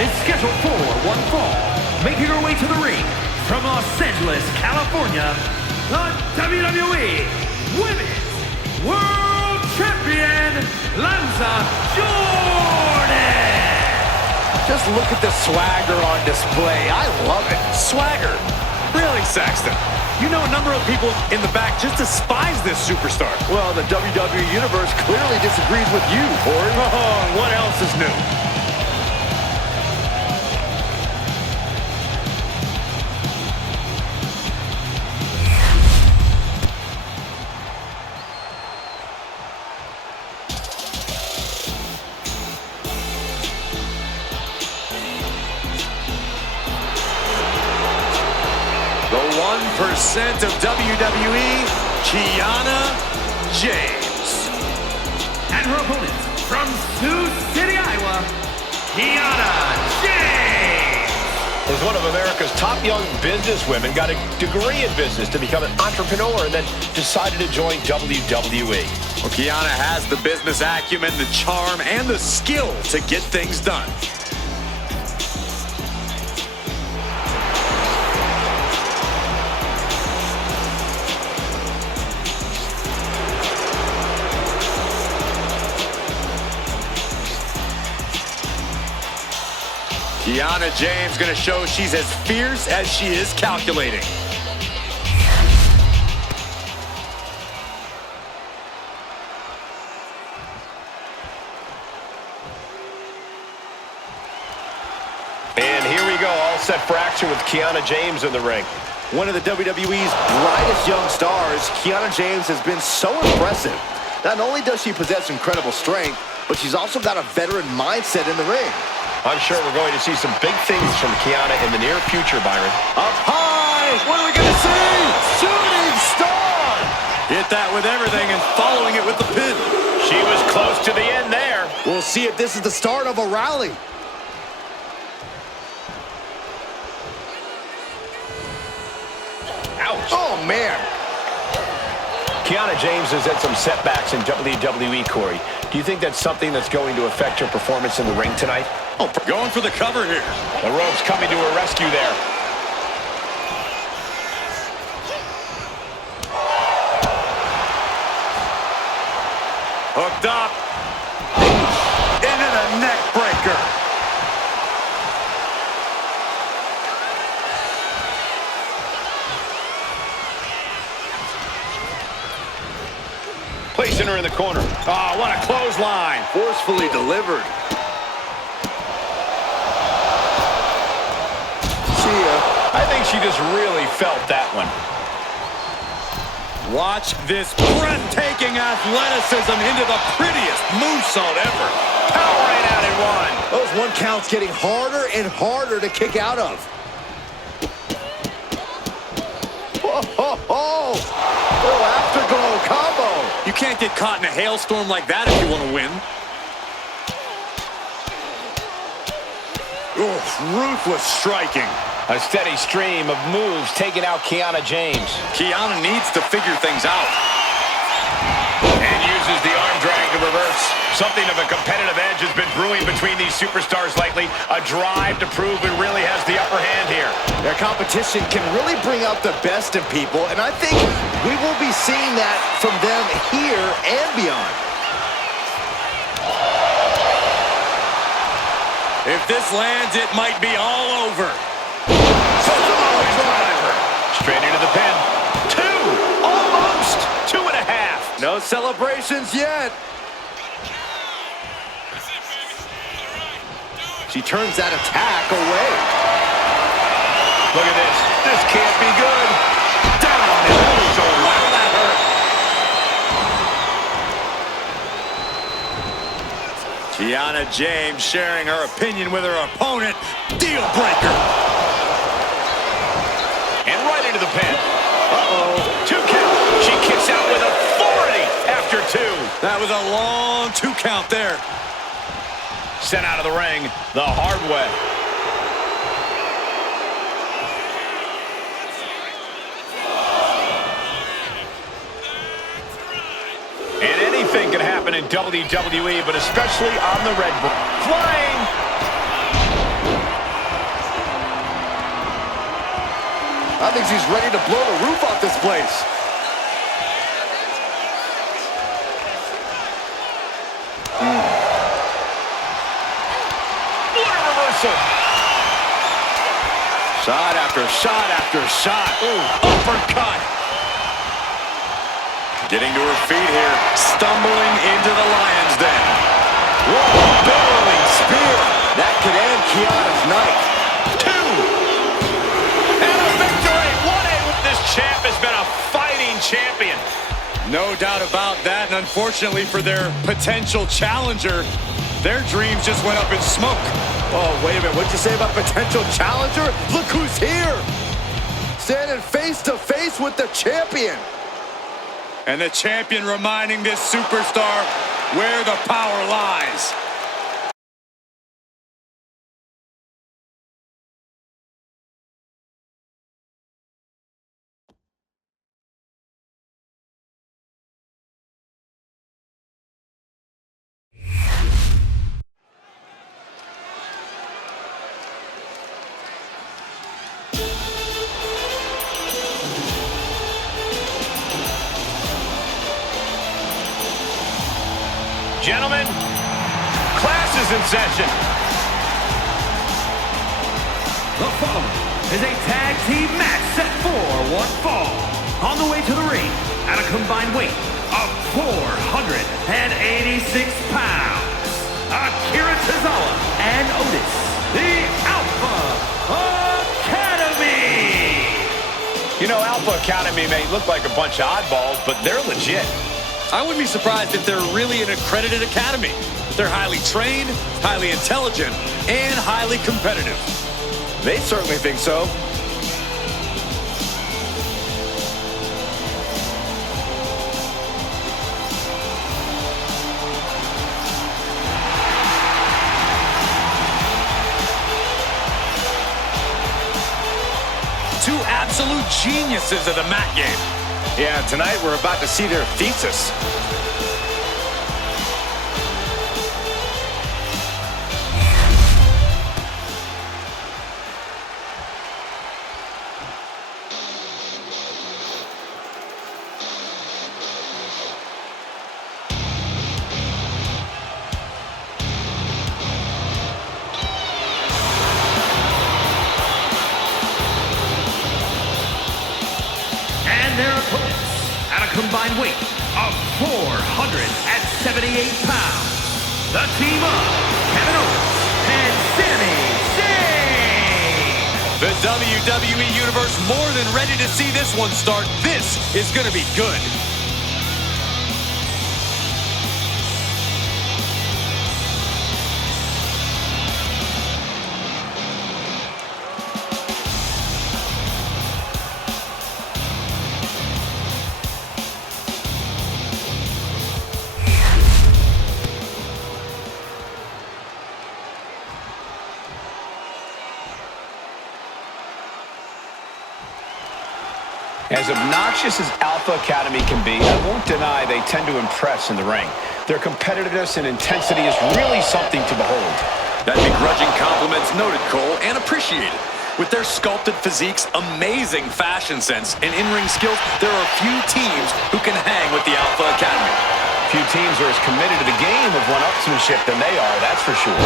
is scheduled for one fall. Making her way to the ring from Los Angeles, California, the WWE Women's World Champion, Lanza Jordan. Just look at the swagger on display. I love it. Swagger? Really, Saxton? You know a number of people in the back just despise this superstar. Well, the WWE Universe clearly disagrees with you, Corey. Oh, what else is new? The 1% of WWE, Kiana James. And her opponent from Sioux City, Iowa, Kiana James. Was one of America's top young businesswomen, got a degree in business to become an entrepreneur, and then decided to join WWE. Well, Kiana has the business acumen, the charm, and the skill to get things done. Kiana James going to show she's as fierce as she is calculating. And here we go, all set for action with Kiana James in the ring. One of the WWE's brightest young stars, Kiana James has been so impressive. Not only does she possess incredible strength, but she's also got a veteran mindset in the ring. I'm sure we're going to see some big things from Kiana in the near future, Byron. Up high! What are we going to see? Shooting star! Hit that with everything and following it with the pin. She was close to the end there. We'll see if this is the start of a rally. Ouch. Oh, man. Kiana James has had some setbacks in WWE, Corey. Do you think that's something that's going to affect her performance in the ring tonight? Oh, going for the cover here. The ropes coming to her rescue there. Hooked up. Into the neck breaker. Placing her in the corner. Oh, what a clothesline. Forcefully delivered. See ya. I think she just really felt that one. Watch this breathtaking athleticism into the prettiest moonsault ever. Powering out in one. Those one counts getting harder and harder to kick out of. Whoa, ho, ho. Little afterglow combo. You can't get caught in a hailstorm like that if you want to win. Oof, ruthless striking. A steady stream of moves taking out Kiana James. Kiana needs to figure things out. And uses the arm drag to reverse. Something of a competitive edge has been brewing between these superstars lately. A drive to prove who really has the upper hand here. Their competition can really bring out the best in people, and I think we will be seeing that from them here and beyond. If this lands, it might be all over. Straight into the pin. Two! Almost! 2.5. No celebrations yet. She turns that attack away. Look at this. This can't be good. Down and oh, wow, that hurt. Kiana James sharing her opinion with her opponent. Deal breaker. And right into the pin. Uh-oh. 2 count. She kicks out with authority after 2. That was a long 2 count there. Sent out of the ring the hard way. And anything can happen in WWE, but especially on the Red Bull. Flying! I think she's ready to blow the roof off this place. What a reversal. Shot after shot after shot. Ooh, uppercut. Getting to her feet here. Stumbling into the lion's den. Whoa, barreling spear. That could end Kiana's night. 2. And a victory. 1-8. This champ has been a fighting champion. No doubt about that, and unfortunately for their potential challenger, their dreams just went up in smoke. Oh, wait a minute. What'd you say about potential challenger? Look who's here. Standing face to face with the champion. And the champion reminding this superstar where the power lies. Gentlemen, class is in session. The following is a tag team match set for one fall. On the way to the ring, at a combined weight of 486 pounds, Akira Tozawa and Otis, the Alpha Academy. You know, Alpha Academy may look like a bunch of oddballs, but they're legit. I wouldn't be surprised if they're really an accredited academy. They're highly trained, highly intelligent, and highly competitive. They certainly think so. Two absolute geniuses of the mat game. Yeah, tonight we're about to see their thesis. Their opponents at a combined weight of 478 pounds. The team of Kevin Owens and Sami Zayn. The WWE Universe more than ready to see this one start. This is going to be good. As obnoxious as Alpha Academy can be, I won't deny they tend to impress in the ring. Their competitiveness and intensity is really something to behold. That begrudging compliments noted, Cole, and appreciated. With their sculpted physiques, amazing fashion sense, and in-ring skills, there are few teams who can hang with the Alpha Academy. Few teams are as committed to the game of one-upsmanship than they are, that's for sure.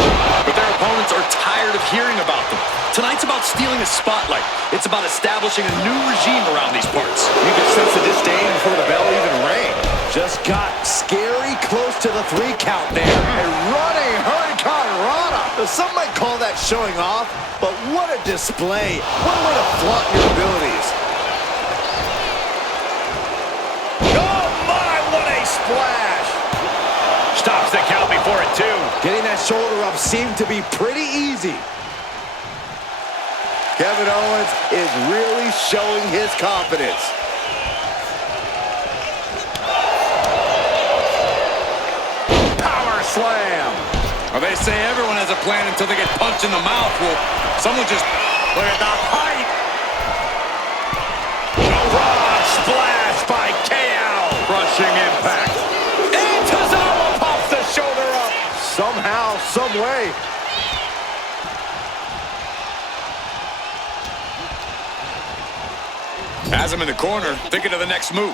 But their opponents are tired of hearing about them. Tonight's about stealing a spotlight. It's about establishing a new regime around these parts. You can sense the disdain before the bell even rang. Just got scary close to the 3 count there. A running Hurricane Rana. Some might call that showing off, but what a display. What a way to flaunt your abilities. Oh my, what a splash! Stops the count before it, too. Getting that shoulder up seemed to be pretty easy. Kevin Owens is really showing his confidence. Power slam. Well, they say everyone has a plan until they get punched in the mouth. Well, someone just look at the height. Rock splash by KO. Crushing impact. And Tozawa pops the shoulder up. Somehow, some way. Has him in the corner, thinking of the next move.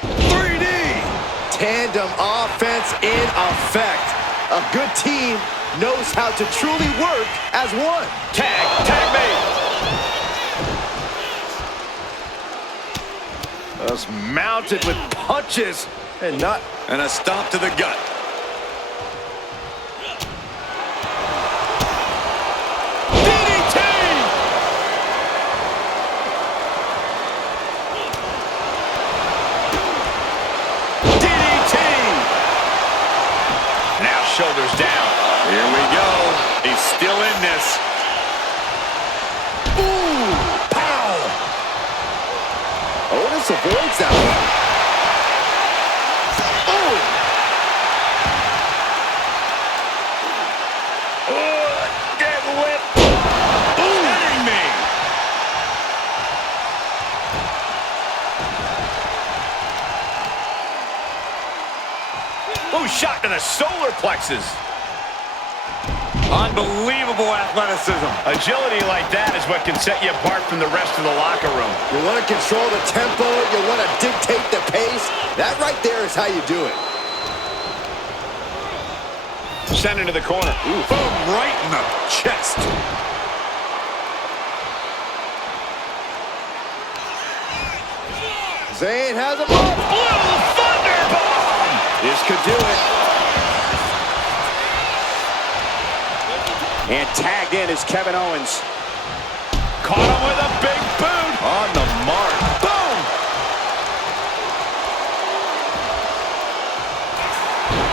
3D! Tandem offense in effect. A good team knows how to truly work as one. Tag me! Just mounted with punches and a stomp to the gut. DDT! DDT! Now shoulders down. Here we go. He's still in this. Ooh! Pow! Owens avoids that one. Dead whip. Hitting me. Ooh, shot to the solar plexus. Unbelievable athleticism. Agility like that is what can set you apart from the rest of the locker room. You want to control the tempo, you want to dictate the pace. That right there is how you do it. Send into the corner. Ooh, boom, right in the chest. Zayn has a ball. Blue Thunderbomb! This could do it. And tagged in is Kevin Owens. Caught him with a big boot. On the mark. Boom!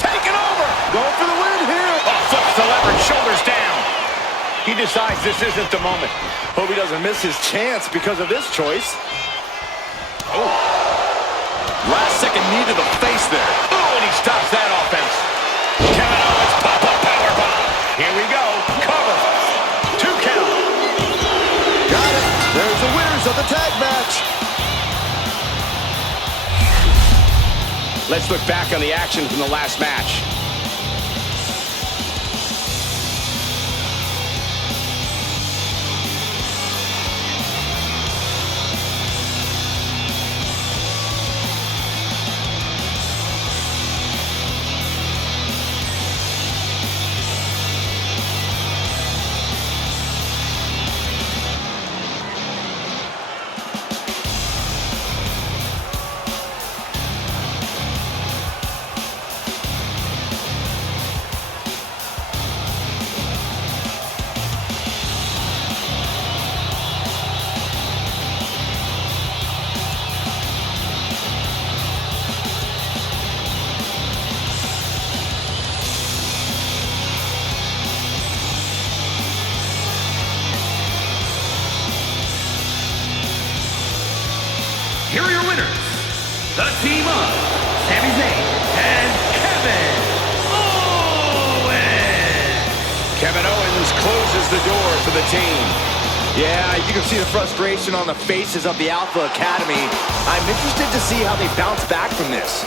Taking over. Going for the win here. Oh, flips the leverage, shoulders down. He decides this isn't the moment. Hope he doesn't miss his chance because of this choice. Oh. Last second knee to the face there. Ooh, and he stops that offense. Kevin Owens, pop-up powerbomb. Here we go. Cover. 2 count. Got it. There's the winners of the tag match. Let's look back on the action from the last match. Here are your winners, the team of Sami Zayn and Kevin Owens. Kevin Owens closes the door for the team. Yeah, you can see the frustration on the faces of the Alpha Academy. I'm interested to see how they bounce back from this.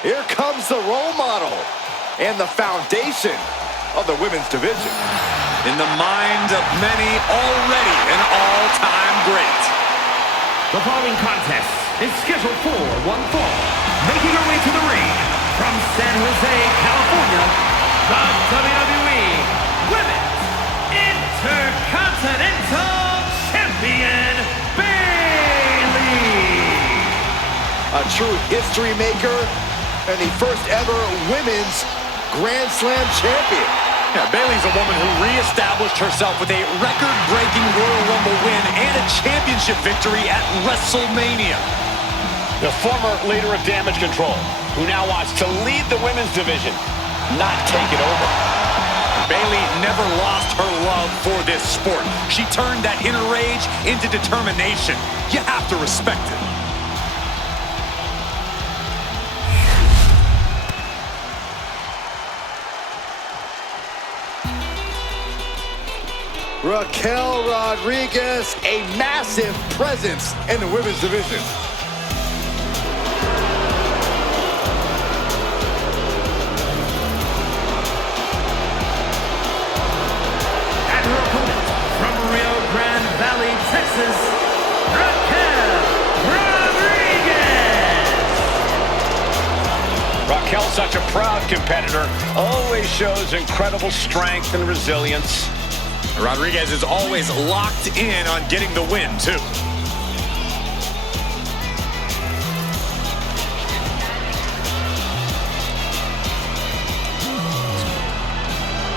Here comes the role model and the foundation of the women's division. In the mind of many, already an all-time great. The following contest is scheduled for one fall. Making her way to the ring from San Jose, California, the WWE Women's Intercontinental Champion, Bayley. A true history maker and the first ever women's Grand Slam champion. Yeah, Bayley's a woman who reestablished herself with a record-breaking Royal Rumble win and a championship victory at WrestleMania. The former leader of Damage Control, who now wants to lead the women's division, not take it over. Bayley never lost her love for this sport. She turned that inner rage into determination. You have to respect it. Raquel Rodriguez, a massive presence in the women's division. And her opponent from Rio Grande Valley, Texas, Raquel Rodriguez. Raquel's such a proud competitor, always shows incredible strength and resilience. Rodriguez is always locked in on getting the win, too.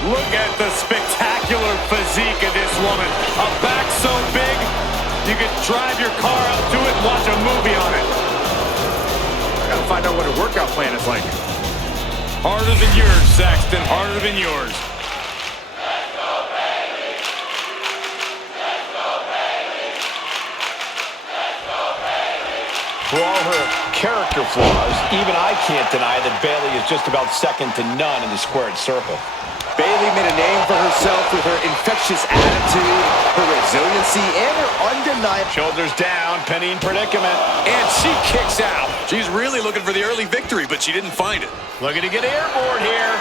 Look at the spectacular physique of this woman. A back so big, you could drive your car up to it and watch a movie on it. I gotta find out what her workout plan is like. Harder than yours, Saxton, harder than yours. For all her character flaws, even I can't deny that Bayley is just about second to none in the squared circle. Bayley made a name for herself with her infectious attitude, her resiliency, and her undeniable... Shoulders down, pinning predicament. And she kicks out. She's really looking for the early victory, but she didn't find it. Looking to get airborne here.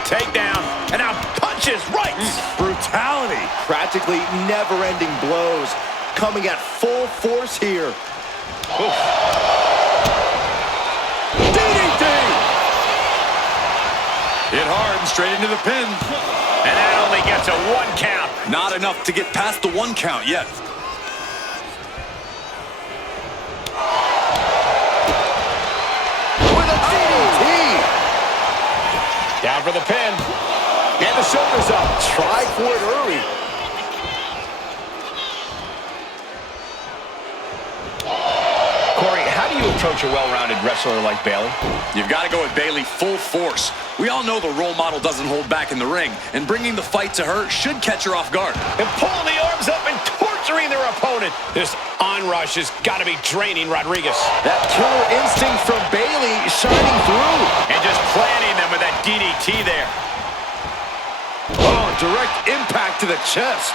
Takedown, and now punches right. Brutality. Practically never-ending blows coming at full force here. DDT! Hit hard and straight into the pin. And that only gets a 1 count. Not enough to get past the 1 count yet. With a DDT! Down for the pin. And the shoulders up. Try for it early. Corey, how do you approach a well-rounded wrestler like Bayley? You've got to go with Bayley full force. We all know the role model doesn't hold back in the ring, and bringing the fight to her should catch her off guard. And pulling the arms up and torturing their opponent. This onrush has got to be draining Rodriguez. That killer instinct from Bayley shining through. And just planting them with that DDT there. Oh, direct impact to the chest.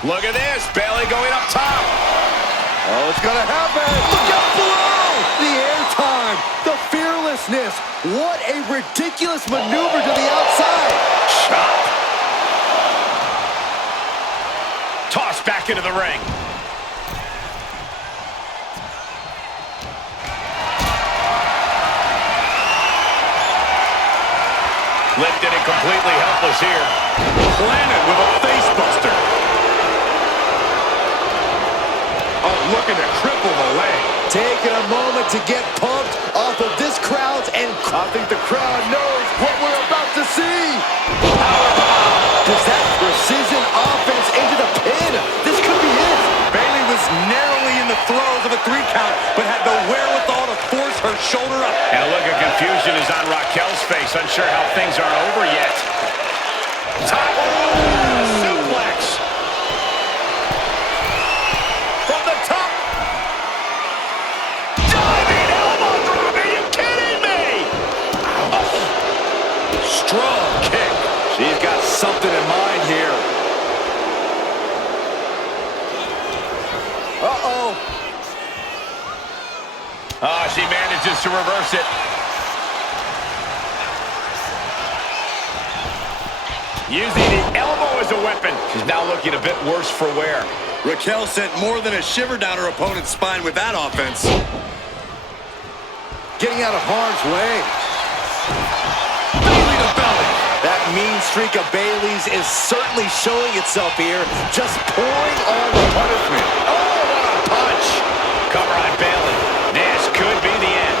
Look at this, Bayley going up top. Oh, it's gonna happen. Look out below. The airtime, the fearlessness. What a ridiculous maneuver to the outside. Chop. Tossed back into the ring. Lifted and completely helpless here. Planted with a face buster. Oh, looking to cripple the leg. Taking a moment to get pumped off of this crowd's, and I think the crowd knows what we're about to see. Powerbomb. Does that precision offense into the pin? This could be it. Bayley was narrowly in the throes of a 3 count, but had the wherewithal to force her shoulder up. And a look of confusion is on Raquel's face, unsure how things aren't over yet. Top suplex. From the top. Diving elbow drop. Are you kidding me? Strong kick. She's got something in mind here. Uh-oh. Oh, she manages to reverse it. Using the elbow as a weapon. She's now looking a bit worse for wear. Raquel sent more than a shiver down her opponent's spine with that offense. Getting out of harm's way. Bayley to belly. That mean streak of Bayley's is certainly showing itself here, just pouring on the punishment. Oh, what a punch. Cover on Bayley. This could be the end.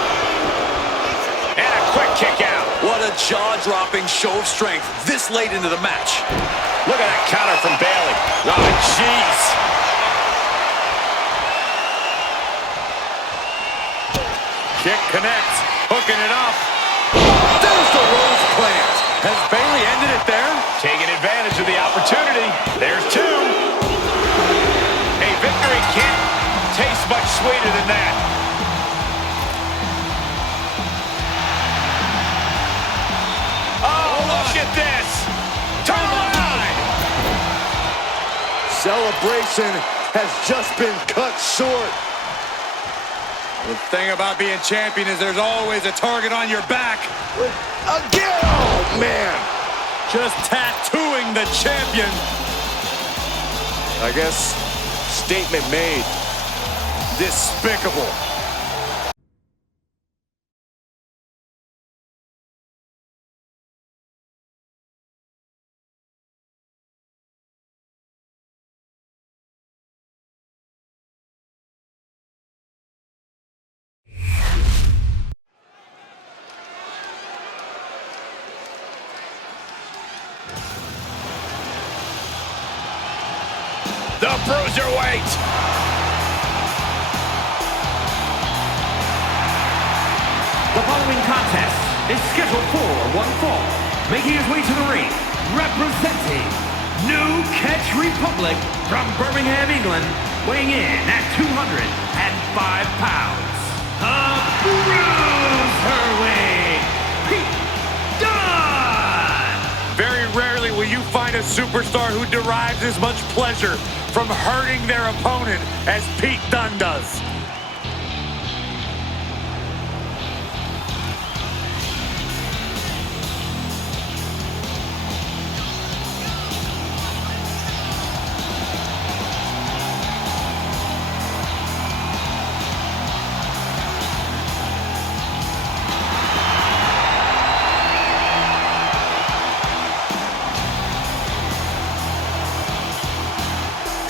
And a quick kick out. What a jaw-dropping show of strength this late into the match. Look at that counter from Bayley. Oh, jeez. Kick connects, hooking it up. There's the rose plant. Has Bayley ended it there? Taking advantage of the opportunity. There's 2. A victory can't taste much sweeter than that. celebration has just been cut short. The thing about being champion is there's always a target on your back. Again! Oh, man! Just tattooing the champion. I guess statement made. Despicable. The Bruiserweight. The following contest is scheduled for one fall. Making his way to the ring, representing New Catch Republic from Birmingham, England, weighing in at 205 pounds, a Bruiserweight, Pete Dunne! Very rarely will you find a superstar who derives as much pleasure from hurting their opponent as Pete Dunne does.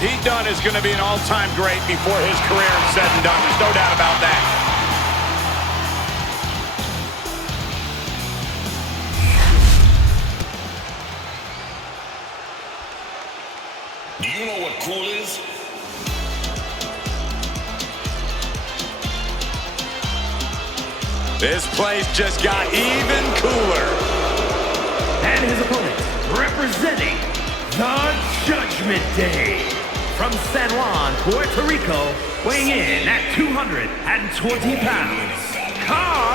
Pete Dunne is going to be an all-time great before his career is said and done. There's no doubt about that. Do you know what cool is? This place just got even cooler. And his opponent, representing the Judgment Day, from San Juan, Puerto Rico, weighing in at 220 pounds, Carlito!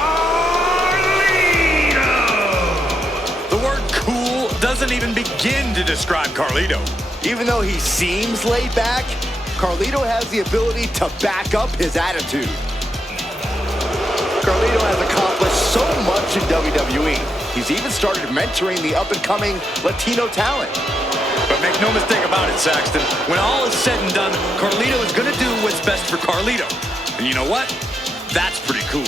The word cool doesn't even begin to describe Carlito. Even though he seems laid back, Carlito has the ability to back up his attitude. Carlito has accomplished so much in WWE. He's even started mentoring the up-and-coming Latino talent. But make no mistake about it, Saxton. When all is said and done, Carlito is going to do what's best for Carlito. And you know what? That's pretty cool.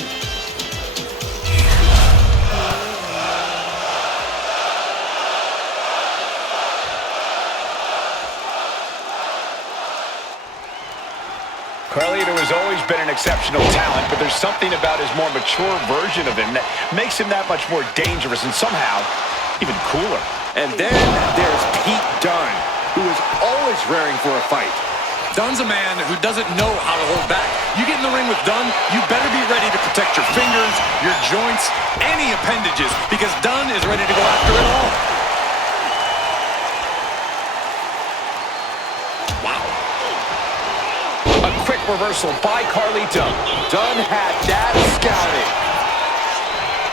Carlito has always been an exceptional talent, but there's something about his more mature version of him that makes him that much more dangerous and somehow even cooler. And then there's Pete Dunne, who is always raring for a fight. Dunne's a man who doesn't know how to hold back. You get in the ring with Dunne, you better be ready to protect your fingers, your joints, any appendages, because Dunne is ready to go after it all. Wow. A quick reversal by Carlito. Dunne had that scouted.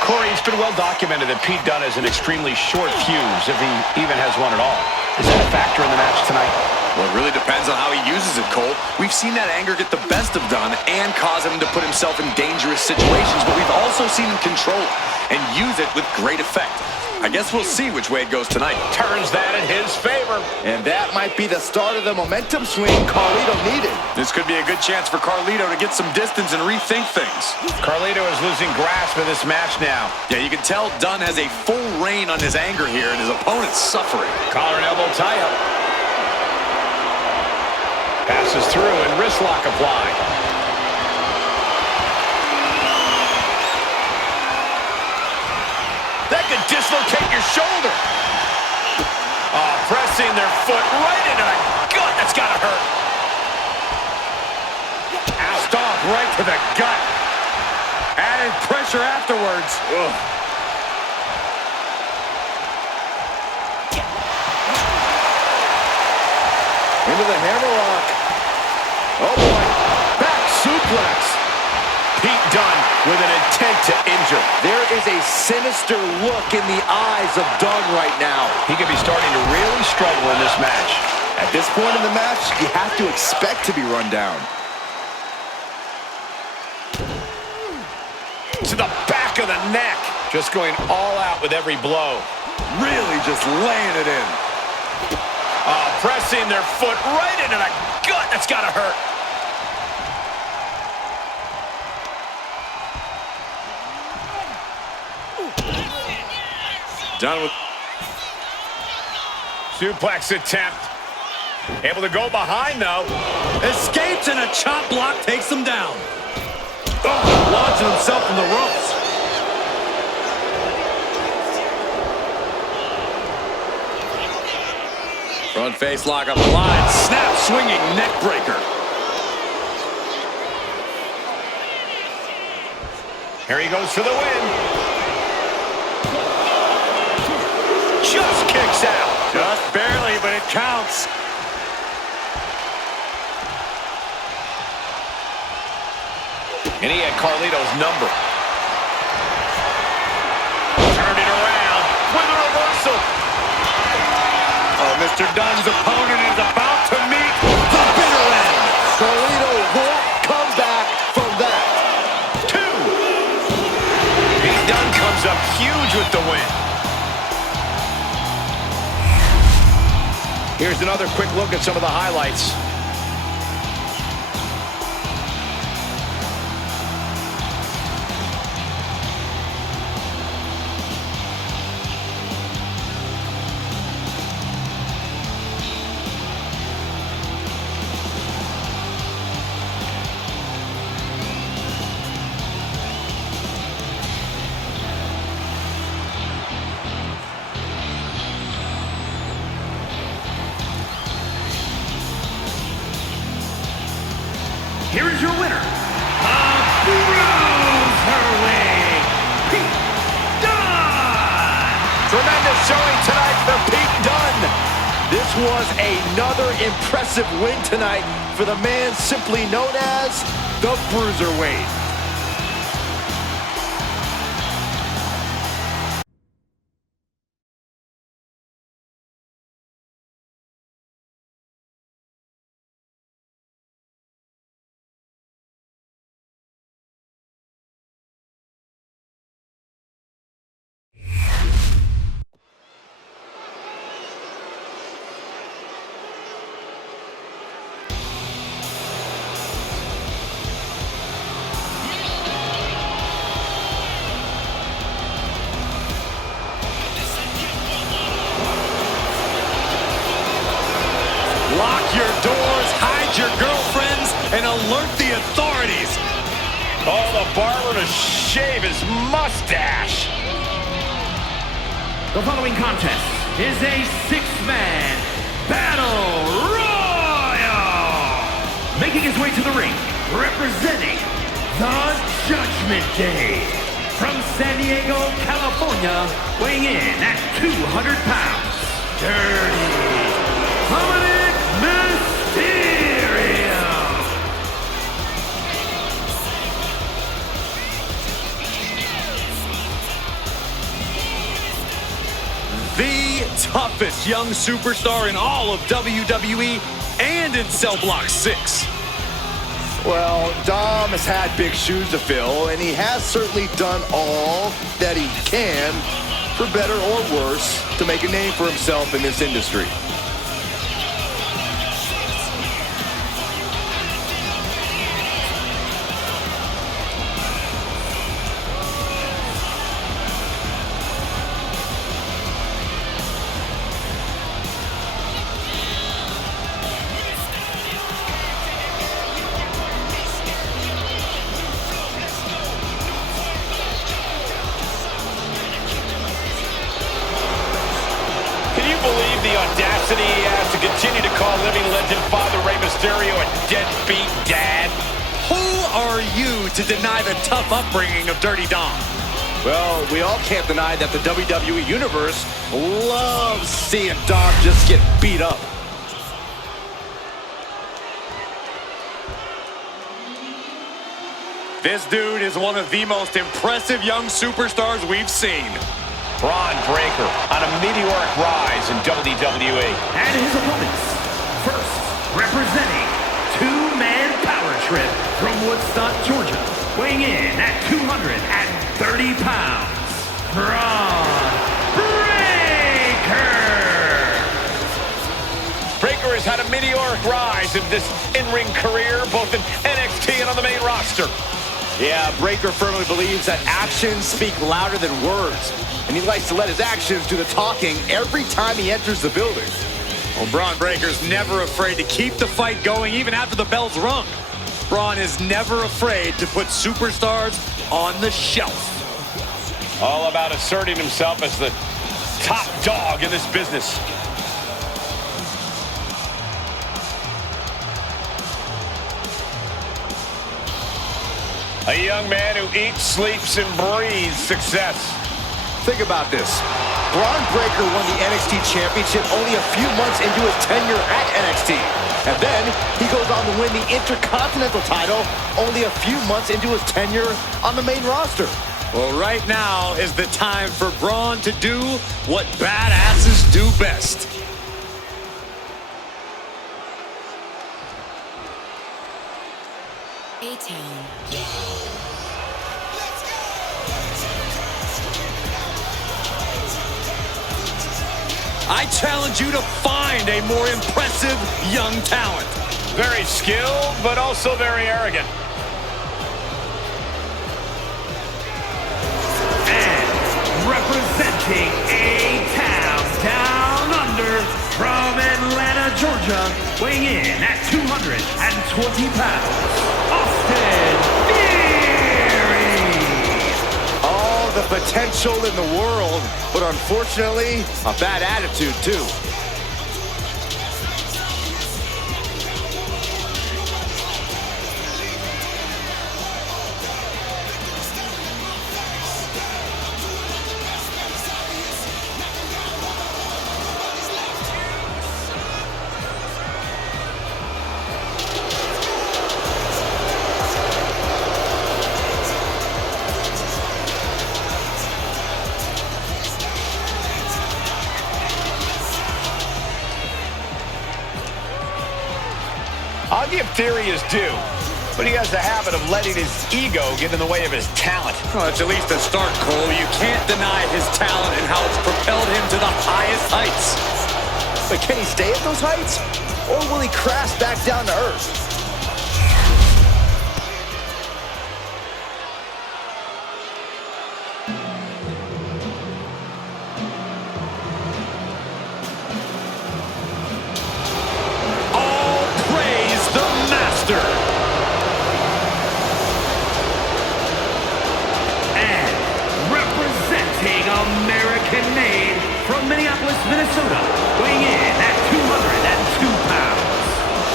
Corey, it's been well documented that Pete Dunne has an extremely short fuse, if he even has one at all. Is that a factor in the match tonight? Well, it really depends on how he uses it, Cole. We've seen that anger get the best of Dunne and cause him to put himself in dangerous situations, but we've also seen him control it and use it with great effect. I guess we'll see which way it goes tonight. Turns that in his favor. And that might be the start of the momentum swing Carlito needed. This could be a good chance for Carlito to get some distance and rethink things. Carlito is losing grasp of this match now. Yeah, you can tell Dunne has a full rein on his anger here, and his opponent's suffering. Collar and elbow tie-up. Passes through and wrist lock applied. That could dislocate your shoulder. Oh, pressing their foot right into the gut. That's got to hurt. Stomp right to the gut. Added pressure afterwards. Ugh. Into the hammerlock. Oh, boy. Back suplex. Pete Dunne with an intent to injure. There is a sinister look in the eyes of Dunne right now. He could be starting to really struggle in this match. At this point in the match, you have to expect to be run down. To the back of the neck. Just going all out with every blow. Really just laying it in. Pressing their foot right into the gut. That's got to hurt. Done with... Suplex attempt. Able to go behind, though. Escapes and a chop block takes him down. Oh, launching himself from the ropes. Front face lock up the line. Snap swinging neck breaker. Here he goes for the win. Just kicks out. Just barely, but it counts. And he had Carlito's number. Turned it around with a reversal. Oh, Mr. Dunne's opponent is about to meet the bitter end. Carlito won't come back from that. 2. Pete Dunne comes up huge with the win. Here's another quick look at some of the highlights. Here is your winner, a Bruiserweight, Pete Dunne! Tremendous showing tonight for Pete Dunne. This was another impressive win tonight for the man simply known as the Bruiserweight. Lock your doors, hide your girlfriends, and alert the authorities. Oh, the barber to shave his mustache. The following contest is a 6-man battle royal. Making his way to the ring, representing the Judgment Day. From San Diego, California, weighing in at 200 pounds, Dirty Dominic Mysterio. The toughest young superstar in all of WWE and in Cell Block 6. Well, Dom has had big shoes to fill, and he has certainly done all that he can, for better or worse, to make a name for himself in this industry. The audacity he has to continue to call living legend Father Rey Mysterio a deadbeat dad. Who are you to deny the tough upbringing of Dirty Dom? Well, we all can't deny that the WWE Universe loves seeing Dom just get beat up. This dude is one of the most impressive young superstars we've seen. Braun Breaker on a meteoric rise in WWE. And his opponents, representing two-man power trip from Woodstock, Georgia, weighing in at 230 pounds, Braun Breaker! Breaker has had a meteoric rise in this in-ring career, both in NXT and on the main roster. Yeah, Breaker firmly believes that actions speak louder than words, and he likes to let his actions do the talking every time he enters the building. Well, Braun Breaker's never afraid to keep the fight going even after the bell's rung. Braun is never afraid to put superstars on the shelf. All about asserting himself as the top dog in this business. A young man who eats, sleeps, and breathes success. Think about this. Braun Breaker won the NXT Championship only a few months into his tenure at NXT. And then he goes on to win the Intercontinental title only a few months into his tenure on the main roster. Well, right now is the time for Braun to do what badasses do best. A-Town. I challenge you to find a more impressive young talent. Very skilled, but also very arrogant. And representing A-Town down under from Atlanta, Georgia, weighing in at 220 pounds, Austin Theory! All the potential in the world, but unfortunately, a bad attitude too. I'll give Theory his due, but he has a habit of letting his ego get in the way of his talent. Well, it's at least a start, Cole. You can't deny his talent and how it's propelled him to the highest heights. But can he stay at those heights? Or will he crash back down to earth? And representing American-made from Minneapolis, Minnesota, weighing in at 202 pounds,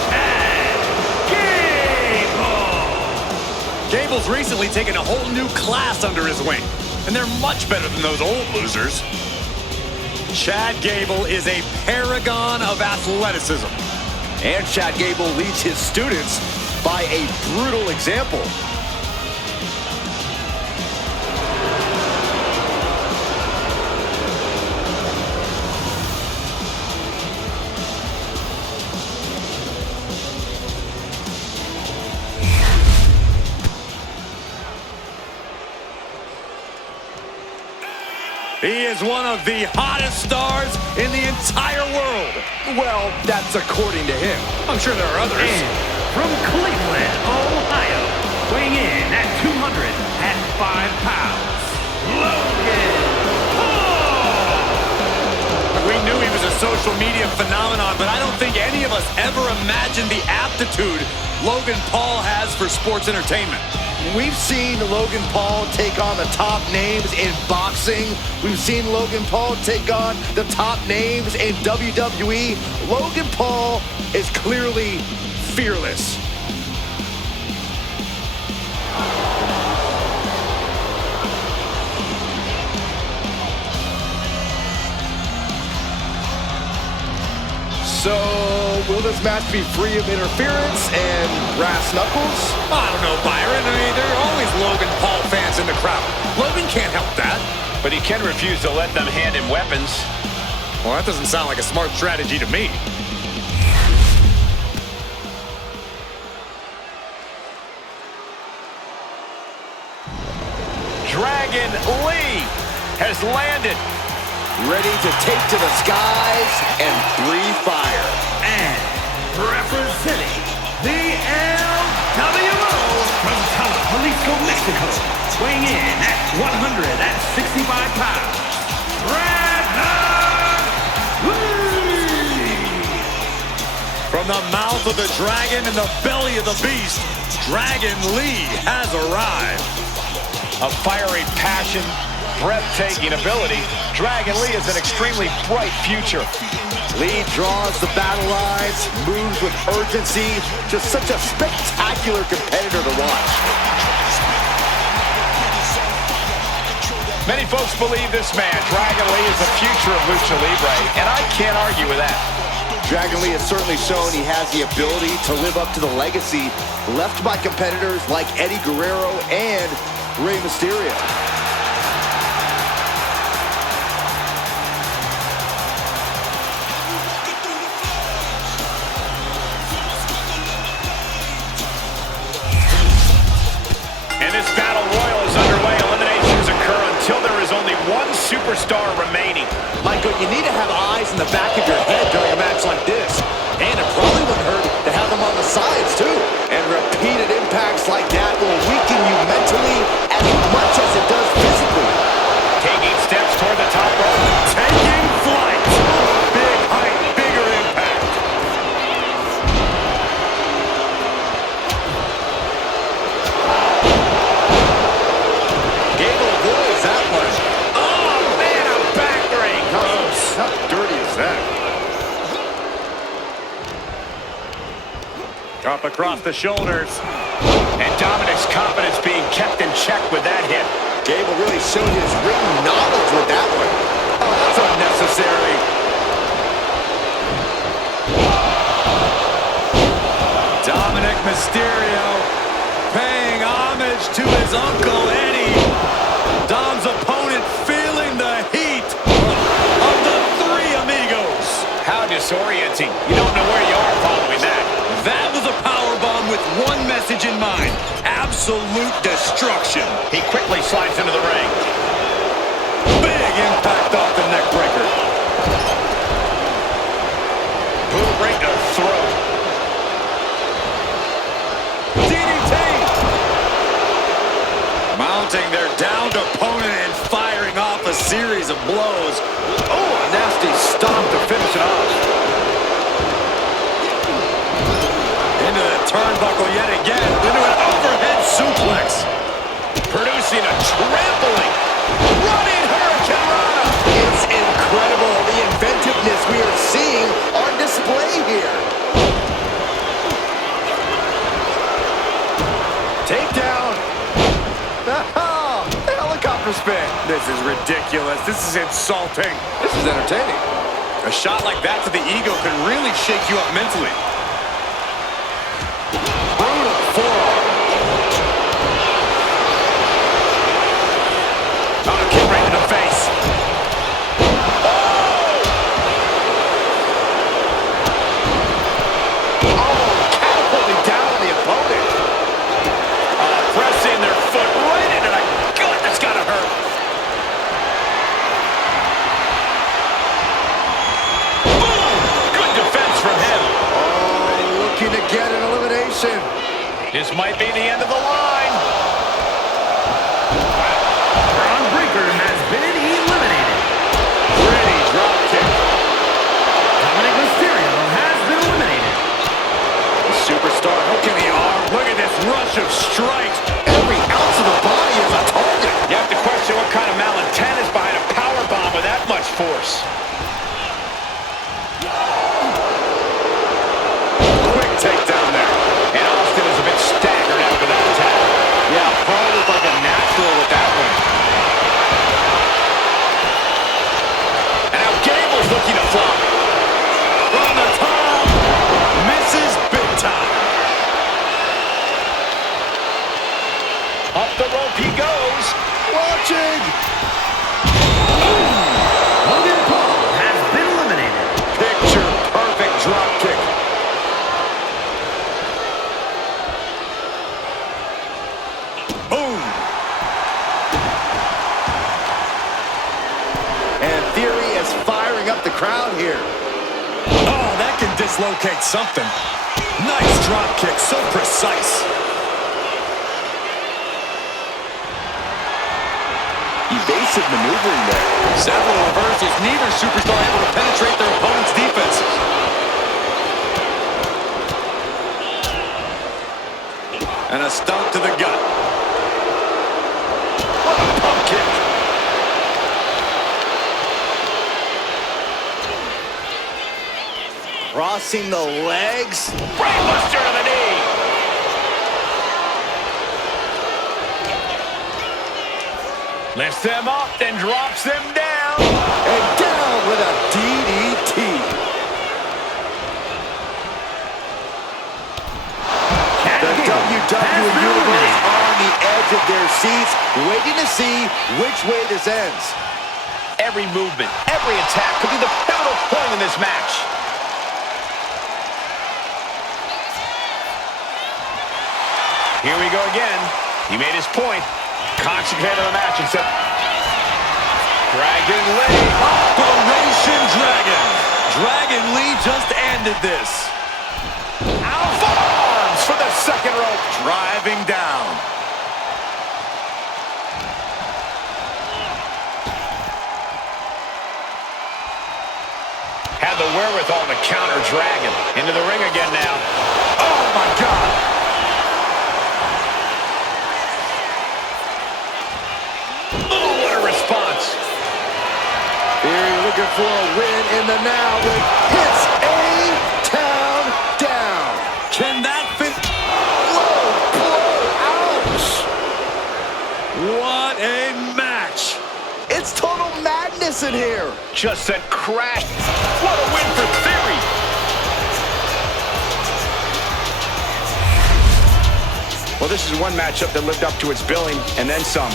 Chad Gable! Gable's recently taken a whole new class under his wing, and they're much better than those old losers. Chad Gable is a paragon of athleticism. And Chad Gable leads his students by a brutal example. He is one of the hottest stars in the entire world. Well, that's according to him. I'm sure there are others. And from Cleveland, Ohio, weighing in at 205 pounds, Logan Paul! We knew he was a social media phenomenon, but I don't think any of us ever imagined the aptitude Logan Paul has for sports entertainment. We've seen Logan Paul take on the top names in boxing. We've seen Logan Paul take on the top names in WWE. Logan Paul is clearly fearless. So, will this match be free of interference and brass knuckles? I don't know, Byron. I mean, there are always Logan Paul fans in the crowd. Logan can't help that. But he can refuse to let them hand him weapons. Well, that doesn't sound like a smart strategy to me. Dragon Lee has landed. Ready to take to the skies and breathe fire. And representing the LWO from Jalisco, Mexico, weighing in at 165 pounds, From the mouth of the dragon and the belly of the beast, Dragon Lee has arrived. A fiery passion, breathtaking ability. Dragon Lee has an extremely bright future. Lee draws the battle lines, moves with urgency. Just such a spectacular competitor to watch. Many folks believe this man, Dragon Lee, is the future of Lucha Libre, and I can't argue with that. Dragon Lee has certainly shown he has the ability to live up to the legacy left by competitors like Eddie Guerrero and Rey Mysterio. And this battle royal is underway. Eliminations occur until there is only one superstar remaining. Michael, you need to have eyes in the back of your head during a match like this. And it probably wouldn't hurt to have them on the sides, too. And repeated impacts like that will weaken you mentally as much as it does physically. Taking steps toward the top rope. Taking flight. Big height, bigger impact. Gable avoids that one. Oh, man, a back ring. How dirty is that? Up across the shoulders. And Dominic's confidence being kept in check with that hit. Gable really showed his written knowledge with that one. Oh, that's unnecessary. Dominic Mysterio paying homage to his Uncle Eddie. Dom's opponent feeling the heat of the three amigos. How disorienting. You don't know where you are following that. That was a powerbomb with one message in mind: absolute destruction. He quickly slides into the ring. Big impact off the neck breaker. Boot right to the throat. DDT. Mounting their downed opponent and firing off a series of blows. Oh, a nasty stomp to finish it off. Into the turnbuckle yet again. Into an overhead suplex. Producing a trampling. Running hurricanrana. It's incredible the inventiveness we are seeing on display here. Takedown. Helicopter spin. This is ridiculous. This is insulting. This is entertaining. A shot like that to the ego could really shake you up mentally. Brutal forearm. Oh, kick right in the face. Catapulting down on the opponent. Pressing their foot right into the gut. That's gotta hurt. Boom! Good defense from him. Oh, looking to get an elimination. This might be the end of the line. Braun Breaker has been eliminated. Pretty drop kick. Dominic Mysterio has been eliminated. The superstar hooking the arm. Look at this rush of strikes. Every ounce of the body is a target. You have to question what kind of malintent is behind a power bomb with that much force. Quick takedown there. And Austin is a bit staggered after that attack. Yeah, probably looked like a natural with that one. And now Gable's looking to flop. From the top. Misses big time. dislocate something. Nice drop kick, so precise. Evasive maneuvering there. Several reversals, neither superstar able to penetrate their opponent's defenses. And a stomp to the gut. What a pump kick. Crossing the legs. Brainbuster to the knee. Lifts them up, then drops them down. And down with a DDT. The WWE Universe on the edge of their seats, waiting to see which way this ends. Every movement, every attack could be the pivotal point in this match. Here we go again. He made his point. Concentrated on the match and said, Dragon Lee. Operation Dragon. Dragon Lee just ended this. Forearms for the second rope. Driving down. Had the wherewithal to counter Dragon. Into the ring again now. Oh my God. Here looking for a win in the now with hits A-Town down. Can that fit? Low blow, ouch. What a match. It's total madness in here. Just said crash. What a win for Theory. Well, this is one matchup that lived up to its billing and then some.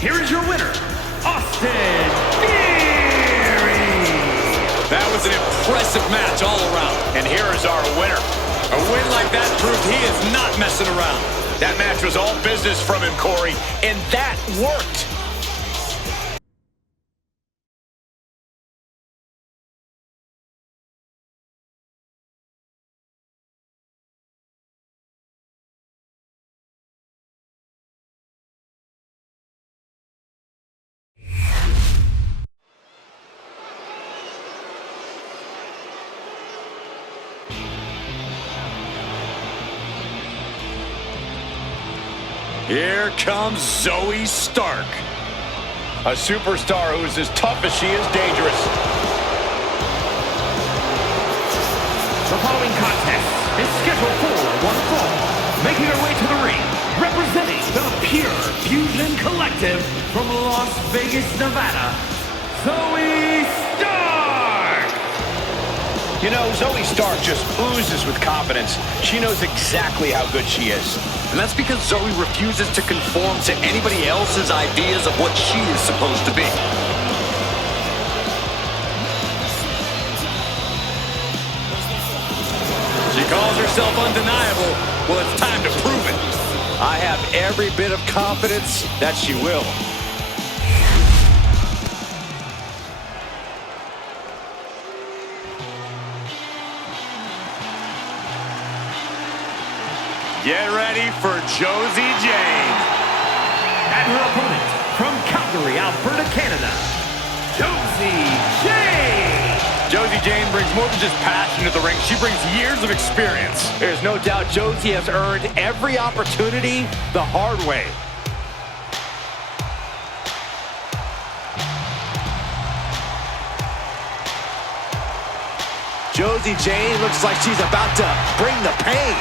Here is your winner, Austin Theory. That was an impressive match all around. And here is our winner. A win like that proved he is not messing around. That match was all business from him, Corey, and that worked. Here comes Zoey Stark. A superstar who is as tough as she is dangerous. The following contest is scheduled for one fall. Making her way to the ring, representing the Pure Fusion Collective from Las Vegas, Nevada, Zoey Stark! You know, Zoey Stark just oozes with confidence. She knows exactly how good she is. And that's because Zoey refuses to conform to anybody else's ideas of what she is supposed to be. She calls herself undeniable. Well, it's time to prove it. I have every bit of confidence that she will. Get ready for Josie Jane. And her opponent, from Calgary, Alberta, Canada, Josie. Josie Jane. Josie Jane brings more than just passion to the ring. She brings years of experience. There's no doubt Josie has earned every opportunity the hard way. Josie Jane looks like she's about to bring the pain.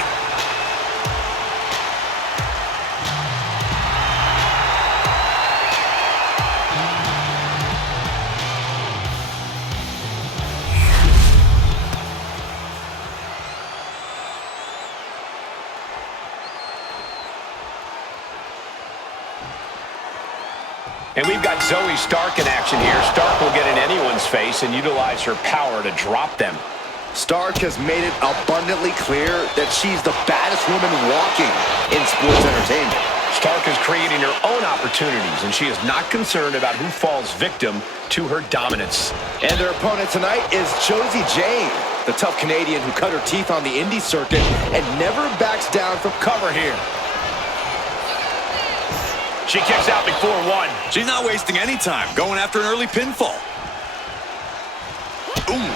And we've got Zoey Stark in action here. Stark will get in anyone's face and utilize her power to drop them. Stark has made it abundantly clear that she's the baddest woman walking in sports entertainment. Stark is creating her own opportunities, and she is not concerned about who falls victim to her dominance. And their opponent tonight is Josie Jane, the tough Canadian who cut her teeth on the indie circuit and never backs down from cover here. She kicks out before one. She's not wasting any time, going after an early pinfall. Ooh.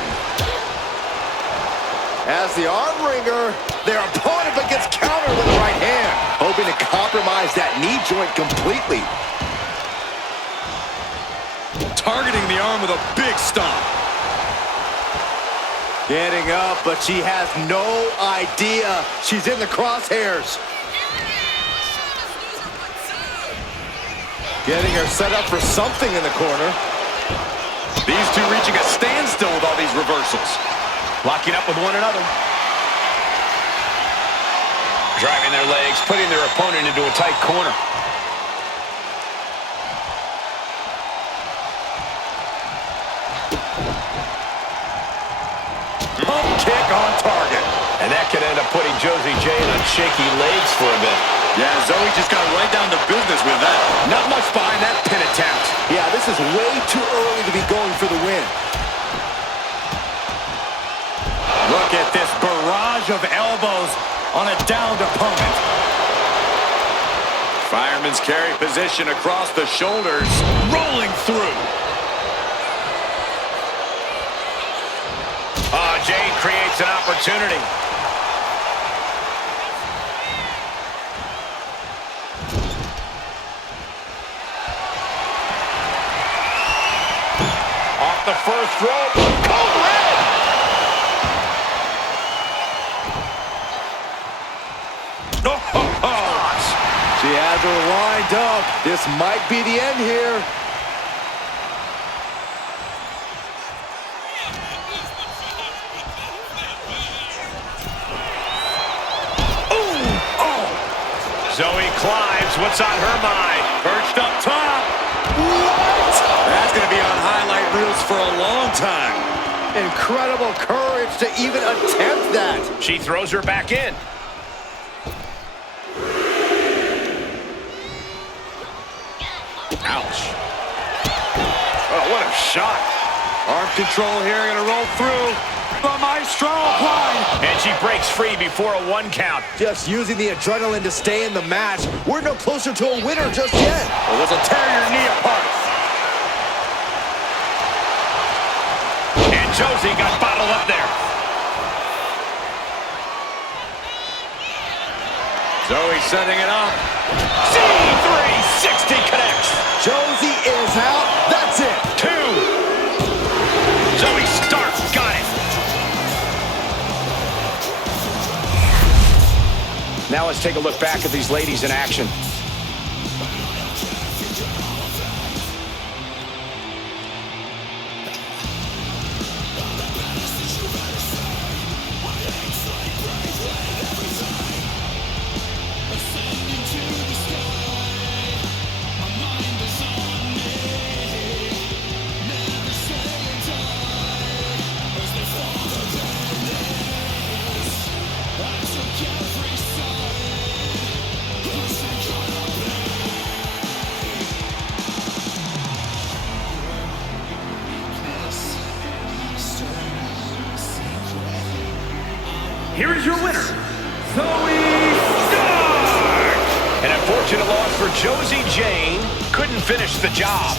As the arm wringer, their opponent but gets countered with the right hand, hoping to compromise that knee joint completely. Targeting the arm with a big stomp. Getting up, but she has no idea she's in the crosshairs. Getting her set up for something in the corner. These two reaching a standstill with all these reversals. Locking up with one another. Driving their legs, putting their opponent into a tight corner. Pump kick on target. And that could end up putting Josie Jane on shaky legs for a bit. Yeah, Zoey just got right down to business with that. Not much behind that pin attempt. Yeah, this is way too early to be going for the win. Look at this barrage of elbows on a downed opponent. Fireman's carry position across the shoulders, rolling through. Jane creates an opportunity. Off the first rope. Cold red. She has her lined up. This might be the end here. Zoey climbs. What's on her mind? Perched up top. What? That's going to be on highlight reels for a long time. Incredible courage to even attempt that. She throws her back in. Ouch. Oh, what a shot. Arm control here, going to roll through. The maestro applied. And she breaks free before a 1 count. Just using the adrenaline to stay in the match. We're no closer to a winner just yet. Well, this will tear your knee apart. And Josie got bottled up there. Zoey setting it up. C360 connects. Josie is out. That's it. 2. Zoey Stark got it. Now let's take a look back at these ladies in action. Here is your winner, Zoey Stark! An unfortunate loss for Josie Jane. Couldn't finish the job.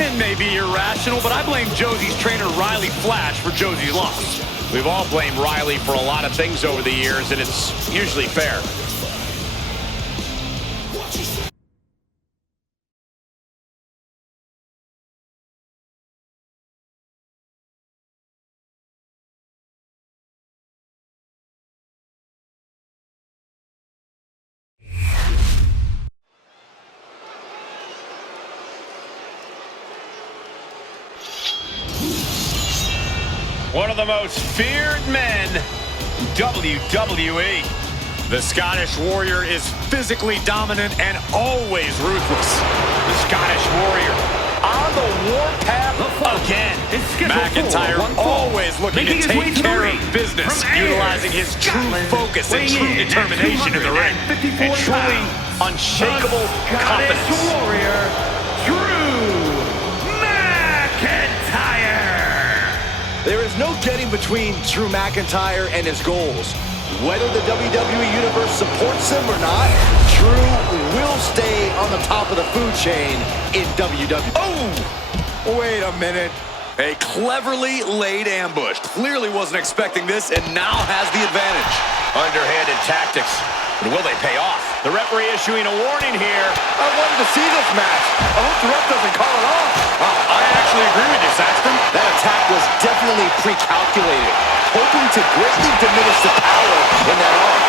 It may be irrational, but I blame Josie's trainer Riley Flash for Josie's loss. We've all blamed Riley for a lot of things over the years, and it's usually fair. One of the most feared men in WWE. The Scottish Warrior is physically dominant and always ruthless. The Scottish Warrior on the warpath again. McIntyre always looking to take care of business, utilizing his true focus and true determination in the ring. And truly unshakable confidence. Warrior, Drew McIntyre. There is no getting between Drew McIntyre and his goals. Whether the WWE Universe supports him or not, Drew will stay on the top of the food chain in WWE. Oh! Wait a minute. A cleverly laid ambush. Clearly wasn't expecting this and now has the advantage. Underhanded tactics. But will they pay off? The referee issuing a warning here. I wanted to see this match. I hope the ref doesn't call it off. I actually agree with you, Saxton. That attack was definitely pre-calculated, hoping to greatly diminish the power in that arm.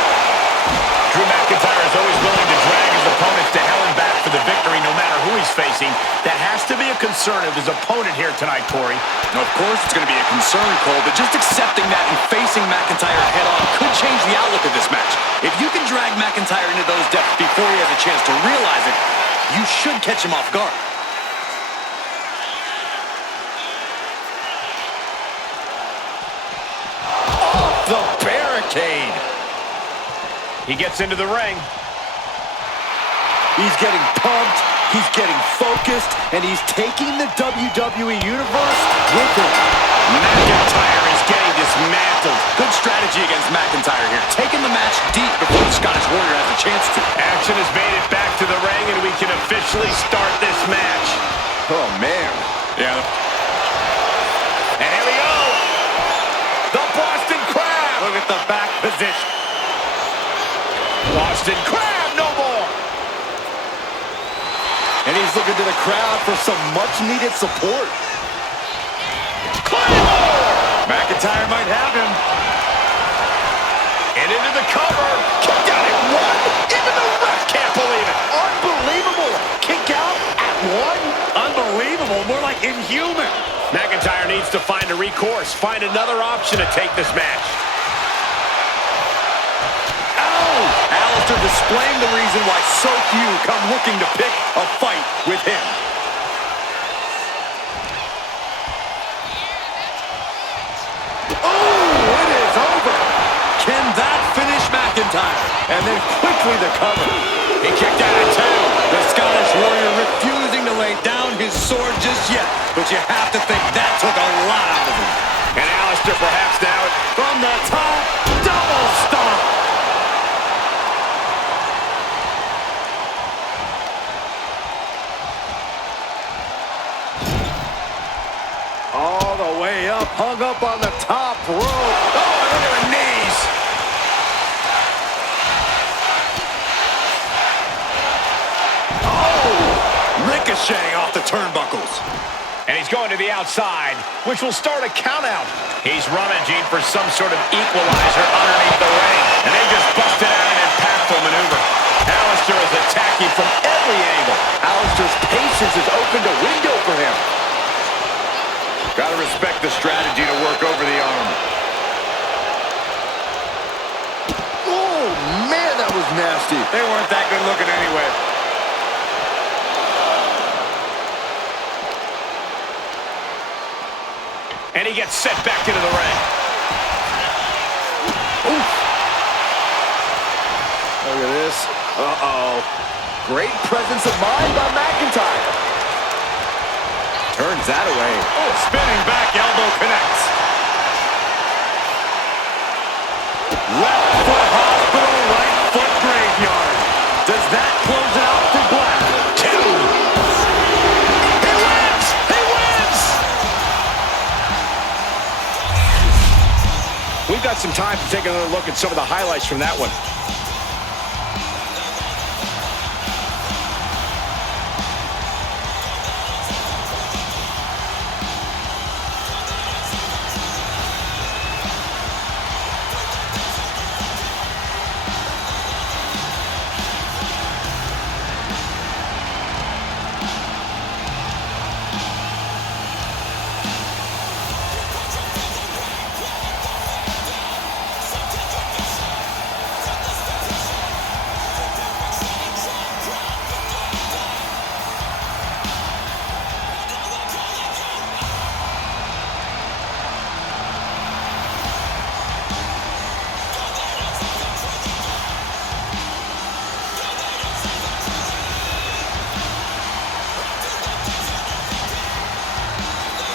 Drew McIntyre is always willing to drag his opponents to hell and back for the victory, no matter who he's facing. That has to be a concern of his opponent here tonight, Corey. Now, of course, it's going to be a concern, Cole, but just accepting that and facing McIntyre head-on could change the outlook of this match. If you can drag McIntyre into those depths before he has a chance to realize it, you should catch him off guard. Off the barricade. He gets into the ring. He's getting pumped, he's getting focused, and he's taking the WWE Universe with him. McIntyre is getting dismantled. Good strategy against McIntyre here, taking the match deep before the Scottish Warrior has a chance to. Action has made it back to the ring, and we can officially start this match. Oh, man. Yeah. And here we go. The Boston Crab. Look at the back position. Boston Crab, no more. And he's looking to the crowd for some much-needed support. McIntyre might have him. And into the cover. Kick out at one. Even the ref can't believe it. Unbelievable. Kick out at one. Unbelievable, more like inhuman. McIntyre needs to find a recourse, find another option to take this match. Aleister displaying the reason why so few come looking to pick a fight with him. Oh, it is over. Can that finish McIntyre? And then quickly the cover. He kicked out at two. The Scottish Warrior refusing to lay down his sword just yet. But you have to think that took a lot out of him. And Aleister perhaps now From the top, double stomp. All the way up, hung up on the top rope. Oh, look at the knees. Ricocheting off the turnbuckles. And he's going to the outside, which will start a count out. He's rummaging for some sort of equalizer underneath the ring. And they just busted out an impactful maneuver. Aleister is attacking from every angle. Aleister's patience has opened a window for him. Gotta respect the strategy to work over the arm. Oh, man, that was nasty. They weren't that good looking anyway. And he gets set back into the ring. Oof. Look at this. Uh-oh. Great presence of mind by McIntyre. Turns that away. Oh, spinning back, elbow connects. Left foot hospital, right foot graveyard. Does that close it out for Black? Two. He wins! We've got some time to take another look at some of the highlights from that one.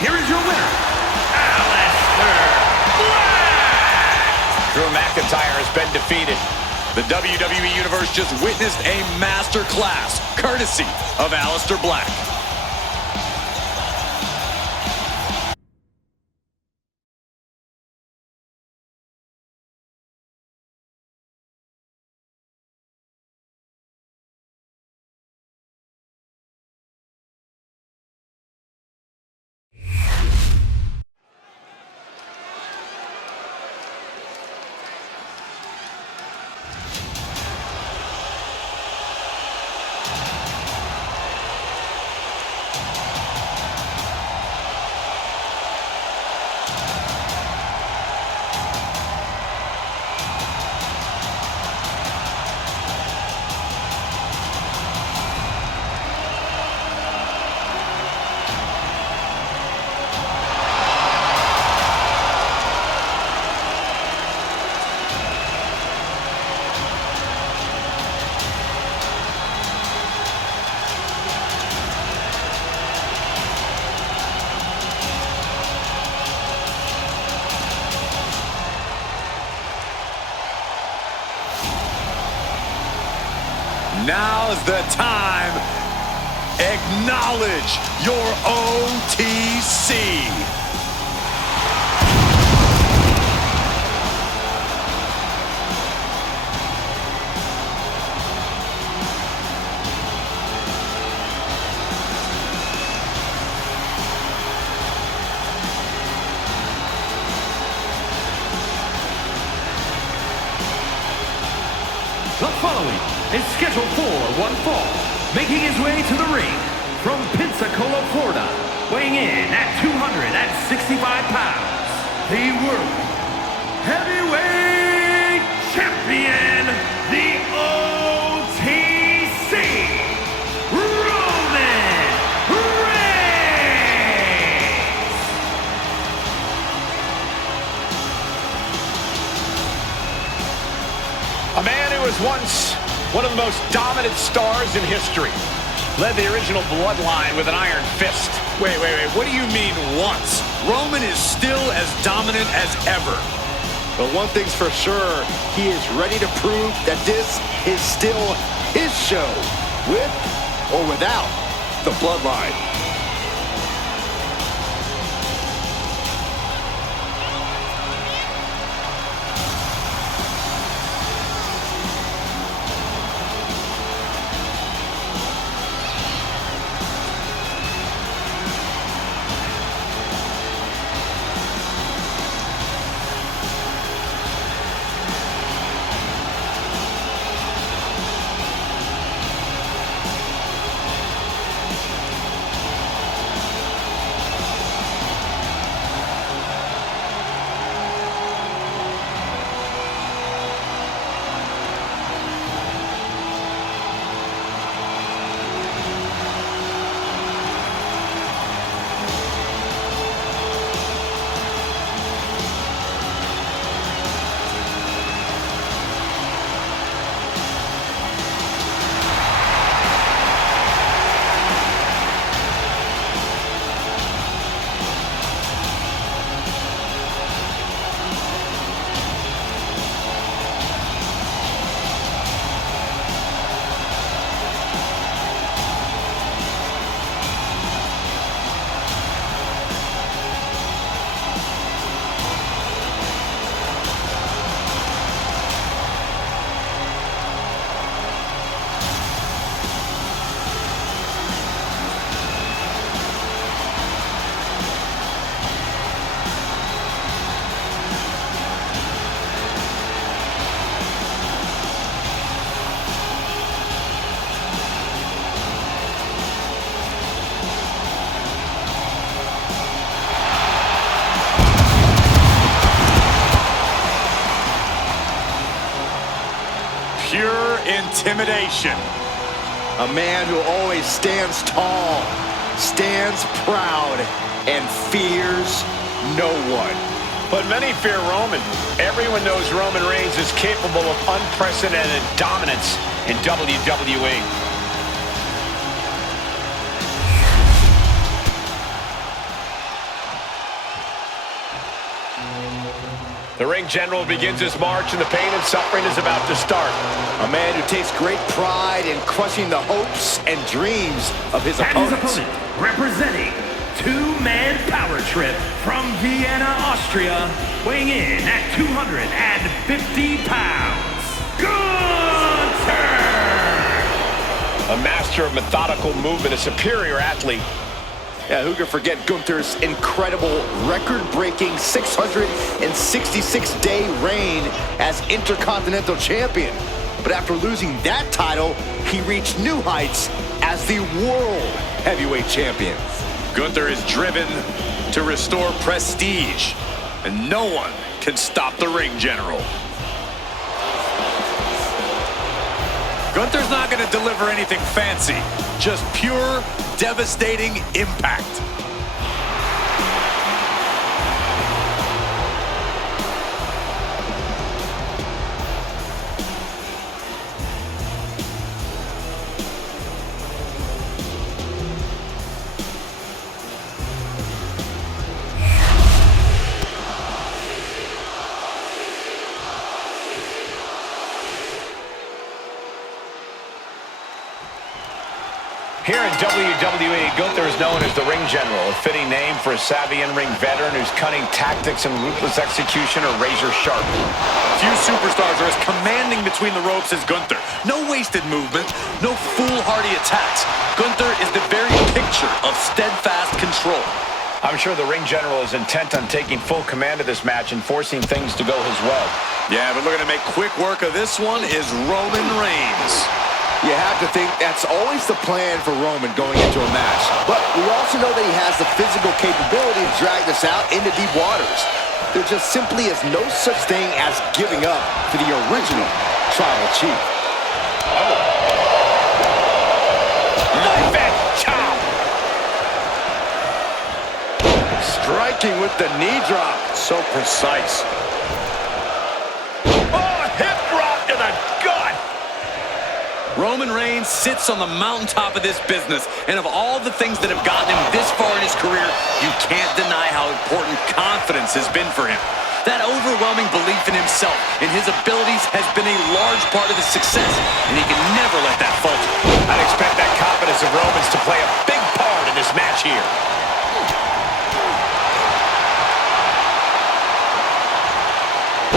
Here is your winner, Aleister Black! Drew McIntyre has been defeated. The WWE Universe just witnessed a master class, courtesy of Aleister Black. Now's the time. Acknowledge your OTC. The following is scheduled for one fall, making his way to the ring from Pensacola, Florida, weighing in at 265 pounds, the World Heavyweight Champion, the OTC, Roman Reigns! A man who was once one of the most dominant stars in history. Led the original bloodline with an iron fist. Wait. What do you mean once? Roman is still as dominant as ever. But one thing's for sure, he is ready to prove that this is still his show, with or without the bloodline. intimidation. A man who always stands tall, stands proud, and fears no one. But many fear Roman. Everyone knows Roman Reigns is capable of unprecedented dominance in WWE. The ring general begins his march, and the pain and suffering is about to start. A man who takes great pride in crushing the hopes and dreams of his opponents. And his opponent, representing two-man power trip from Vienna, Austria, weighing in at 250 pounds, Gunther! A master of methodical movement, a superior athlete. Yeah, who can forget Gunther's incredible record-breaking 666-day reign as Intercontinental Champion. But after losing that title, he reached new heights as the World Heavyweight Champion. Gunther is driven to restore prestige, and no one can stop the ring general. Gunther's not going to deliver anything fancy, just pure, devastating impact. Here in WWE, Gunther is known as the Ring General, a fitting name for a savvy in-ring veteran whose cunning tactics and ruthless execution are razor sharp. Few superstars are as commanding between the ropes as Gunther. No wasted movement, no foolhardy attacks. Gunther is the very picture of steadfast control. I'm sure the Ring General is intent on taking full command of this match and forcing things to go his way. Yeah, but looking to make quick work of this one is Roman Reigns. You have to think that's always the plan for Roman going into a match. But we also know that he has the physical capability to drag this out into deep waters. There just simply is no such thing as giving up to the original Tribal Chief. Knife and chop! Striking with the knee drop. So precise. Oh, hip drop to the gut! Roman Reigns sits on the mountaintop of this business, and of all the things that have gotten him this far in his career, you can't deny how important confidence has been for him. That overwhelming belief in himself and his abilities has been a large part of his success, and he can never let that falter. I'd expect that confidence of Roman's to play a big part in this match here.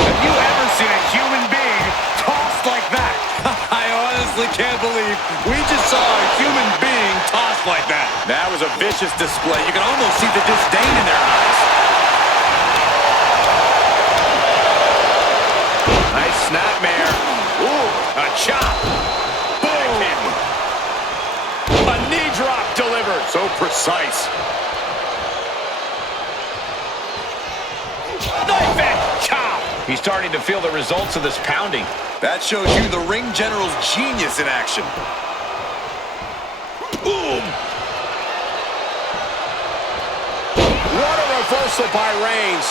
Have you ever seen a human being tossed like that? I honestly can't believe we just saw a human being tossed like that. That was a vicious display. You can almost see the disdain in their eyes. Nice snapmare. Ooh, a chop. Boom. A knee drop delivered. So precise. Knife and chop. He's starting to feel the results of this pounding. That shows you the Ring General's genius in action. Boom. What a reversal by Reigns.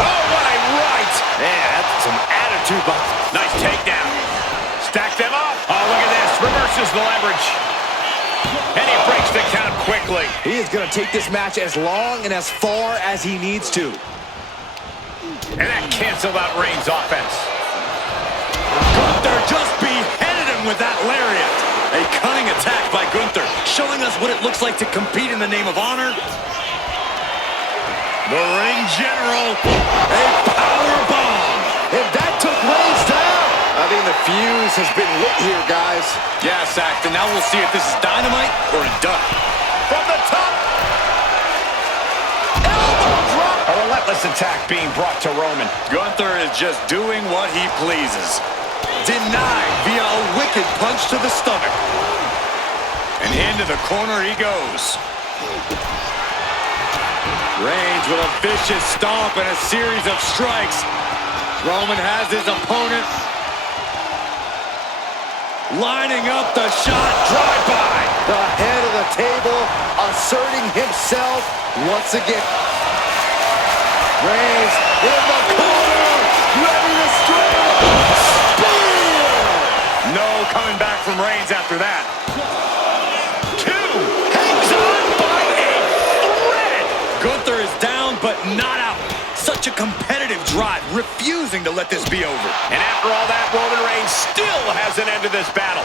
Oh, what a right. Man, that's some attitude. Nice takedown. Stack them up. Oh, look at this. Reverses the leverage. And he breaks the count quickly. He is going to take this match as long and as far as he needs to. And that canceled out Reigns' offense. Gunther just beheaded him with that lariat. A cunning attack by Gunther, showing us what it looks like to compete in the name of honor. The Ring General, a power bomb. And that took Reigns down. I think the fuse has been lit here, guys. Yeah, Saxton, now we'll see if this is dynamite or a duck. From the top. Elbow drop. A relentless attack being brought to Roman. Gunther is just doing what he pleases. Denied via a wicked punch to the stomach. And into the corner he goes. Reigns with a vicious stomp and a series of strikes. Roman has his opponent lining up the shot, drive-by. The head of the table asserting himself once again. Reigns in the corner, ready to strike. Spear! No coming back from Reigns after that. Hangs on by a thread. Gunther is down, but not out. Such a competitive drive, refusing to let this be over. And after all that, Roman Reigns still has an end to this battle.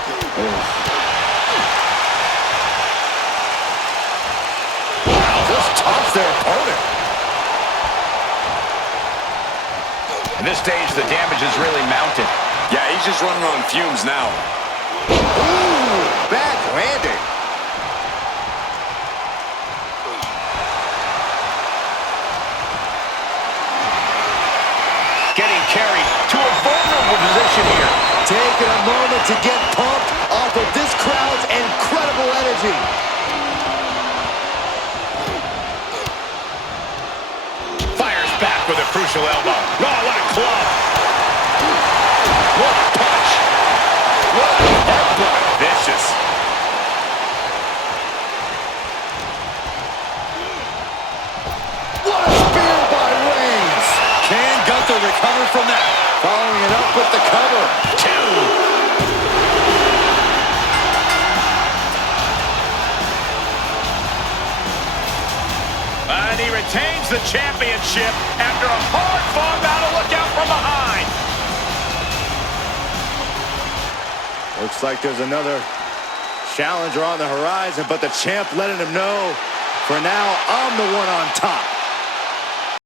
Wow, just tops their opponent. At this stage, the damage is really mounted. Yeah, he's just running on fumes now. Ooh, bad landing. Getting carried to a vulnerable position here. Taking a moment to get pumped off of this crowd's incredible energy. Fires back with a crucial elbow. Oh, what a club. What a punch. What a headbutt. Vicious. What a spear by Reigns. Can Gunther recover from that? Following it up with the cover. 2. And he retains the championship after a hard-fought battle. Look out from behind. Looks like there's another challenger on the horizon, but the champ letting him know, for now, I'm the one on top.